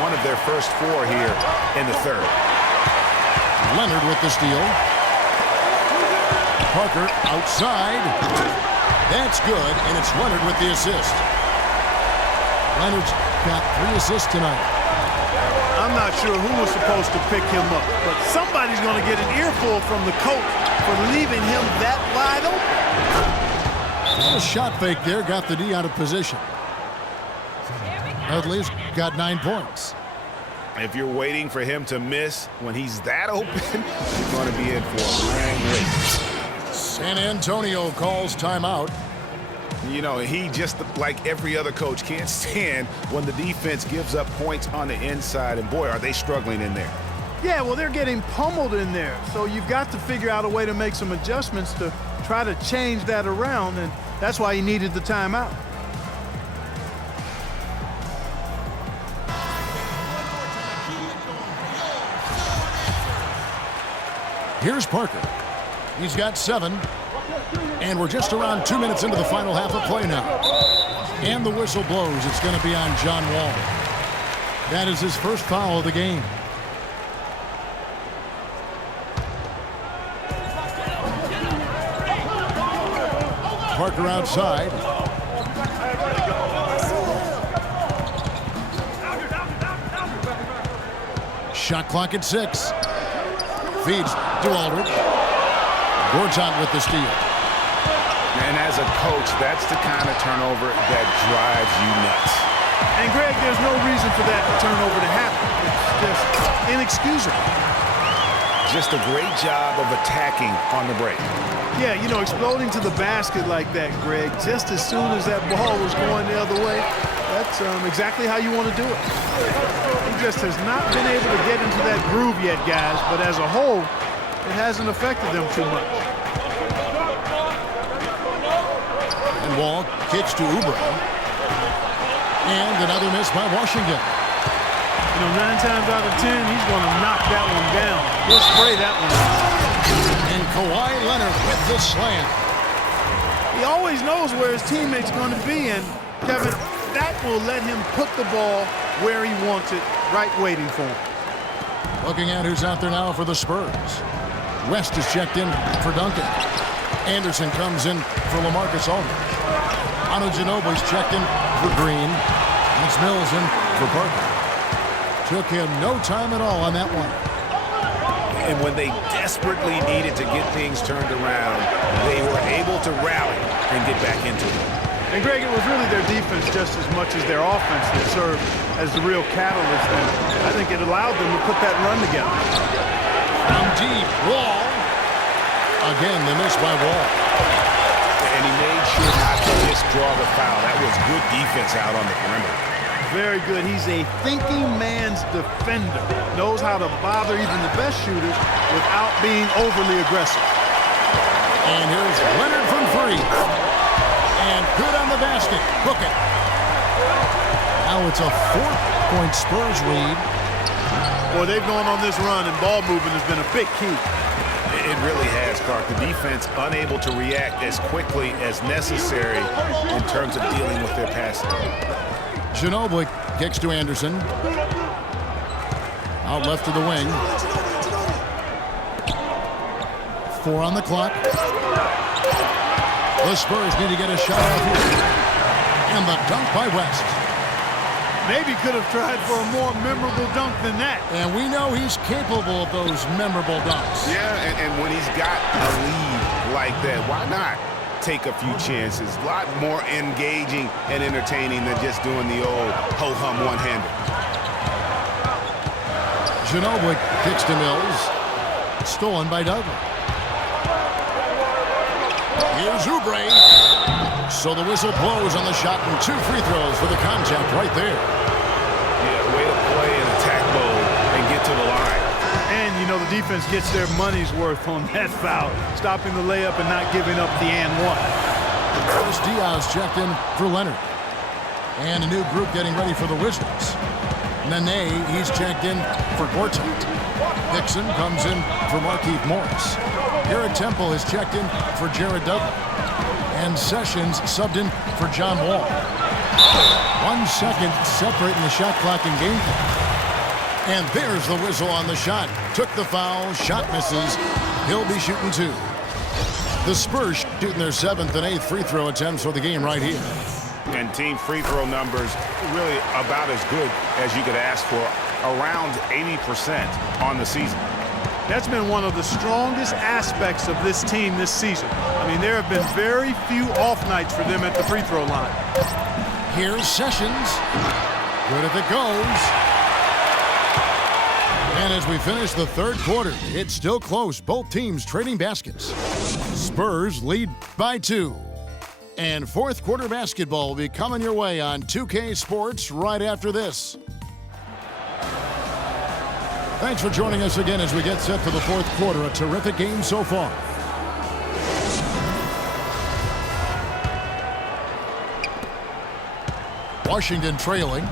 one of their first 4 here in the third. Leonard with the steal. Parker outside. That's good, and it's Leonard with the assist. Leonard's got 3 assists tonight. I'm not sure who was supposed to pick him up, but somebody's going to get an earful from the coach for leaving him that wide open. A shot fake there got the D out of position. Dudley's got 9 points. If you're waiting for him to miss when he's that open, you're going to be in for a long wait. San Antonio calls timeout. You know, he just like every other coach can't stand when the defense gives up points on the inside, and boy, are they struggling in there. Yeah, well, they're getting pummeled in there, so you've got to figure out a way to make some adjustments to try to change that around, and that's why he needed the timeout. Here's Parker. He's got 7. And we're just around 2 minutes into the final half of play now. And the whistle blows. It's going to be on John Wall. That is his first foul of the game. Parker outside. Shot clock at 6. Feeds to Aldridge. Gortat with the steal. And as a coach, that's the kind of turnover that drives you nuts. And, Greg, there's no reason for that turnover to happen. It's just inexcusable. Just a great job of attacking on the break. Yeah, you know, exploding to the basket like that, Greg, just as soon as that ball was going the other way, that's exactly how you want to do it. He just has not been able to get into that groove yet, guys, but as a whole, it hasn't affected them too much. And Wall kicks to Oubre. And another miss by Washington. You know, 9 times out of 10, he's going to knock that one down. He'll spray that one out. And Kawhi Leonard with the slam. He always knows where his teammate's going to be, and, Kevin, that will let him put the ball where he wants it, right waiting for him. Looking at who's out there now for the Spurs. West is checked in for Duncan. Anderson comes in for LaMarcus Aldridge. Ginobili's checked in for Green. And it's Mills in for Parker. Took him no time at all on that one. And when they desperately needed to get things turned around, they were able to rally and get back into it. And, Greg, it was really their defense just as much as their offense that served as the real catalyst. And I think it allowed them to put that run together. From deep, Wall. Again, the miss by Wall. And he made sure not to just draw the foul. That was good defense out on the perimeter. Very good. He's a thinking man's defender. Knows how to bother even the best shooters without being overly aggressive. And here's Leonard from 3. And good on the basket. Book it. Now it's a 4-point Spurs lead. Boy, they've gone on this run, and ball movement has been a big key. It really has, Clark. The defense unable to react as quickly as necessary in terms of dealing with their passing. Ginobili kicks to Anderson. Out left to the wing. 4 on the clock. The Spurs need to get a shot out here. And the dunk by West. Maybe could have tried for a more memorable dunk than that. And we know he's capable of those memorable dunks. Yeah, and when he's got a lead like that, why not take a few chances? A lot more engaging and entertaining than just doing the old ho-hum one-hander. Ginobili kicks to Mills. Stolen by Dudley. Here's Oubre. So the whistle blows on the shot and 2 free throws for the contact right there. Yeah, way to play in attack mode and get to the line. And, you know, the defense gets their money's worth on that foul, stopping the layup and not giving up the and one. Chris Diaz checked in for Leonard. And a new group getting ready for the Wizards. Nene, he's checked in for Gortat. Dixon comes in for Markieff Morris. Garrett Temple is checked in for Jared Dudley. And Sessions subbed in for John Wall. 1 second separating the shot clock and game clock. And there's the whistle on the shot. Took the foul. Shot misses. He'll be shooting 2. The Spurs shooting their 7th and 8th free throw attempts for the game right here. And team free throw numbers really about as good as you could ask for. Around 80% on the season. That's been one of the strongest aspects of this team this season. I mean, there have been very few off nights for them at the free throw line. Here's Sessions. Good if it goes. And as we finish the third quarter, it's still close. Both teams trading baskets. Spurs lead by 2. And fourth quarter basketball will be coming your way on 2K Sports right after this. Thanks for joining us again as we get set for the fourth quarter. A terrific game so far. Washington trailing.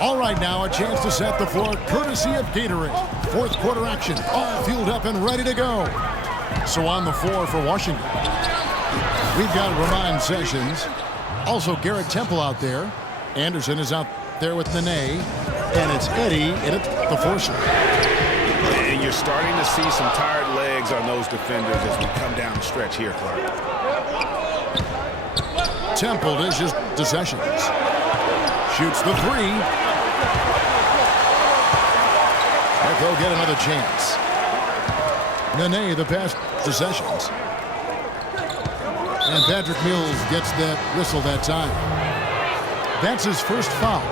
All right, now a chance to set the floor courtesy of Gatorade. Fourth quarter action, all fueled up and ready to go. So on the floor for Washington, we've got Ramon Sessions. Also Garrett Temple out there. Anderson is out there with Nene. And it's Eddie in the forcer. And you're starting to see some tired legs on those defenders as we come down the stretch here, Clark. Temple dishes to Sessions. Shoots the 3. But they'll get another chance. Nene the pass to Sessions. And Patrick Mills gets that whistle that time. That's his first foul.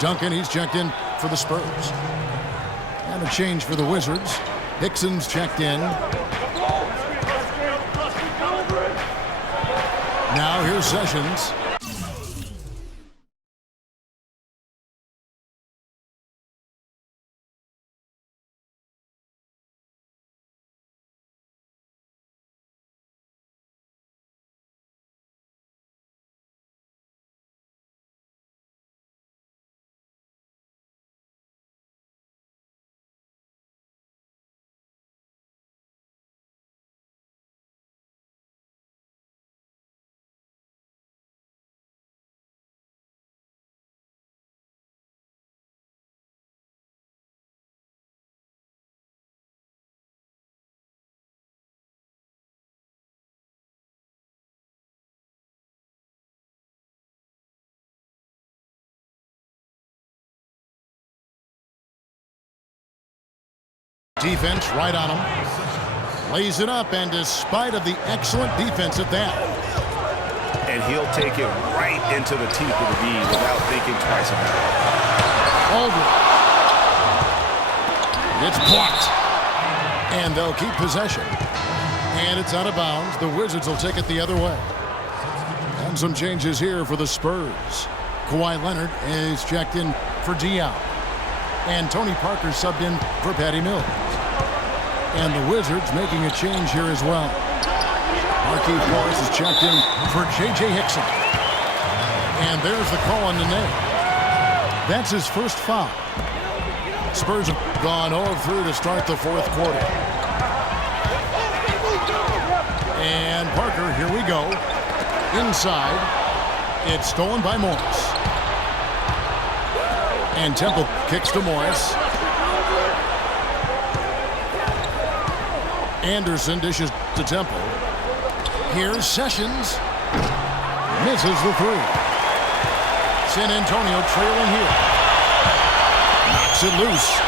Duncan, he's checked in for the Spurs. And a change for the Wizards. Hickson's checked in. Now here's Sessions. Defense right on him. Lays it up, and despite of the excellent defense at that. And he'll take it right into the teeth of the D without thinking twice about it. Aldridge. It's blocked. And they'll keep possession. And it's out of bounds. The Wizards will take it the other way. And some changes here for the Spurs. Kawhi Leonard is checked in for Diaw. And Tony Parker subbed in for Patty Mills. And the Wizards making a change here as well. Markieff Morris is checked in for J.J. Hickson. And there's the call on Nene. That's his first foul. Spurs have gone 0 of 3 to start the fourth quarter. And Parker, here we go. Inside. It's stolen by Morris. And Temple kicks to Morris. Anderson dishes to Temple. Here's Sessions. Misses the 3. San Antonio trailing here. Knocks it loose.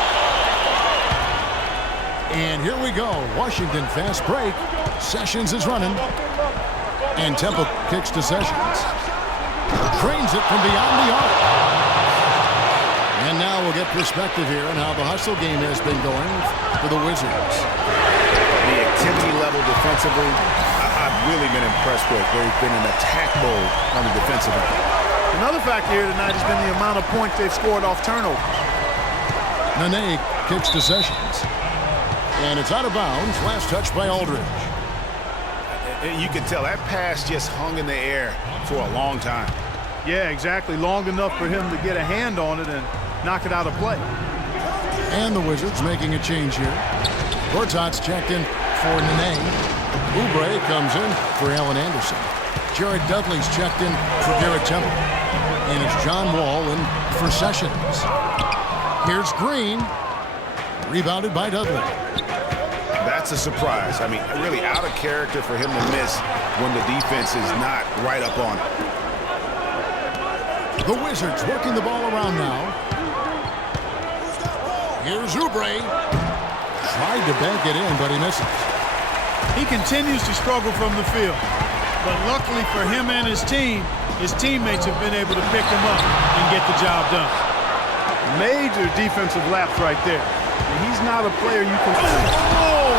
And here we go. Washington fast break. Sessions is running. And Temple kicks to Sessions. Trains it from beyond the arc. And now we'll get perspective here on how the hustle game has been going for the Wizards. The activity level defensively, I've really been impressed with. They've been in attack mode on the defensive end. Another factor here tonight has been the amount of points they've scored off turnover. Nene kicks to Sessions. And it's out of bounds. Last touch by Aldridge. You can tell that pass just hung in the air for a long time. Yeah, exactly. Long enough for him to get a hand on it and knock it out of play. And the Wizards making a change here. Gortat's checked in for Nene. Oubre comes in for Allen Anderson. Jared Dudley's checked in for Garrett Temple. And it's John Wall in for Sessions. Here's Green. Rebounded by Dudley. That's a surprise. I mean, really out of character for him to miss when the defense is not right up on it. The Wizards working the ball around now. Here's Oubre. Tried to bank it in, but he misses. He continues to struggle from the field. But luckily for him and his team, his teammates have been able to pick him up and get the job done. Major defensive lapse right there. And he's not a player you can... Oh!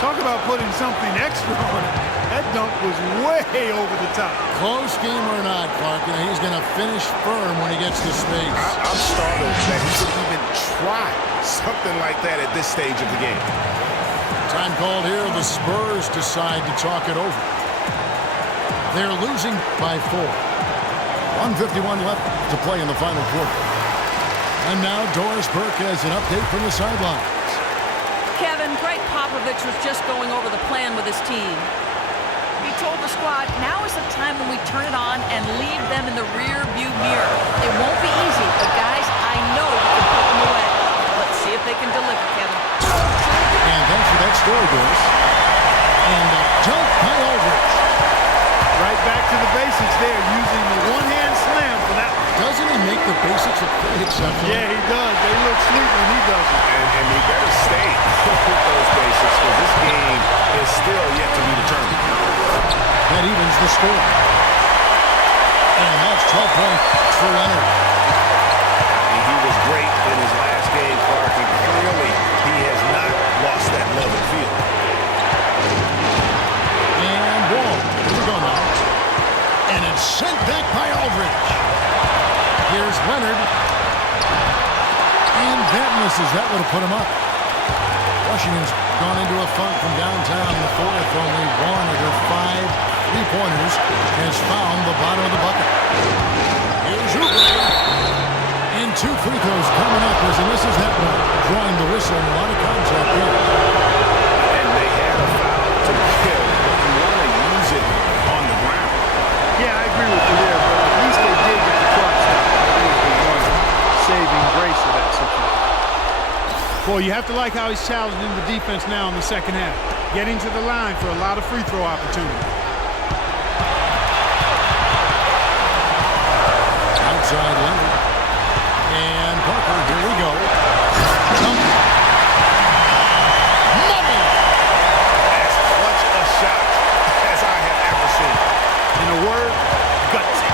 Talk about putting something extra on it. That dunk was way over the top. Close game or not, Clark, he's going to finish firm when he gets to space. I'm startled that he could even try something like that at this stage of the game. Time called here. The Spurs decide to talk it over. They're losing by 4. 1:51 left to play in the final quarter. And now Doris Burke has an update from the sidelines. Kevin, Greg Popovich was just going over the plan with his team. He told the squad, now is the time when we turn it on and leave them in the rear view mirror. It won't be easy, but guys, I know we can put them away. Let's see if they can deliver, Kevin. And thanks for that story, Doris. And a dunk by Aldridge. Right back to the basics there, using the one-hand slam for that. Doesn't he make the basics look pretty exceptional? Yeah, he does. They look sweet when he does it. And he better stay with those basics because this game is still yet to be determined. That evens the score. And that's 12 points for Leonard. And he was great in his last game, Clark, and clearly he has not lost that love and feel. And ball. Here we go now. And it's sent back by Aldridge. Here's Leonard. And that misses. That would have put him up. Washington's gone into a funk from downtown in the fourth. Only one of their 5 3-pointers has found the bottom of the bucket. Here's Oubre. And 2 free throws coming up as this is happening. Drawing the whistle and a lot of contact here. And they had a foul to kill, but you want to use it on the ground. Yeah, I agree with you there, but at least they did get the clock stopped. That was the one saving grace of that situation. Well, you have to like how he's challenging the defense now in the second half. Getting to the line for a lot of free throw opportunities. Outside Leonard. And Parker, here we go. Money! As clutch a shot as I have ever seen. In a word, gutsy.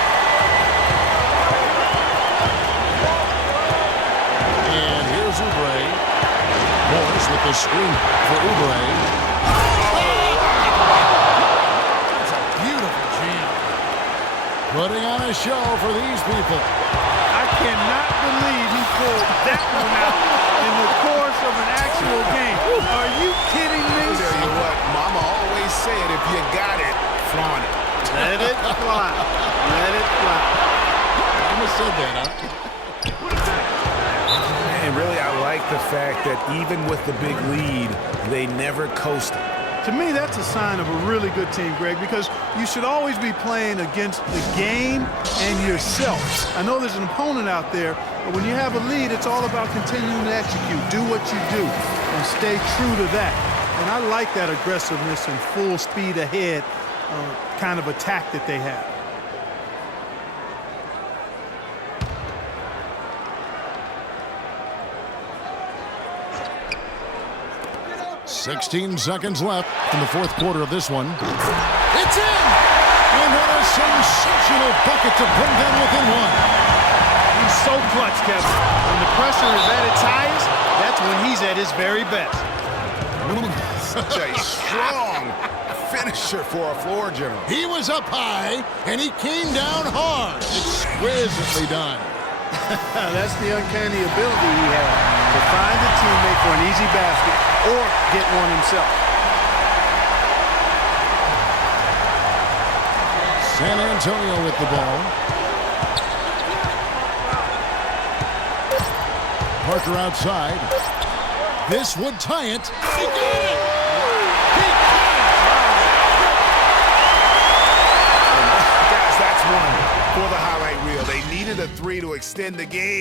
And here's Oubre. Morris with the screen for Oubre. That's a beautiful jam. Putting on a show for these people. I cannot believe he pulled that one out in the course of an actual game. Are you kidding me? I'll tell you what, Mama always said, if you got it, flaunt it. Let it fly. Let it fly. Mama said that, huh? And really, I like the fact that even with the big lead, they never coasted. To me, that's a sign of a really good team, Greg, because you should always be playing against the game and yourself. I know there's an opponent out there, but when you have a lead, it's all about continuing to execute. Do what you do and stay true to that. And I like that aggressiveness and full speed ahead kind of attack that they have. $16 seconds left in the fourth quarter of this one. It's in! And what a sensational bucket to bring them within one. He's so clutch, Kevin. When the pressure is at its highest, that's when he's at his very best. Such a strong finisher for a floor general. He was up high, and he came down hard. Exquisitely done. That's the uncanny ability he has to find a teammate for an easy basket or get one himself. San Antonio with the ball. Parker outside. This would tie it. He got it! He got it! Guys, that's one for the highlight reel. They needed a 3 to extend the game.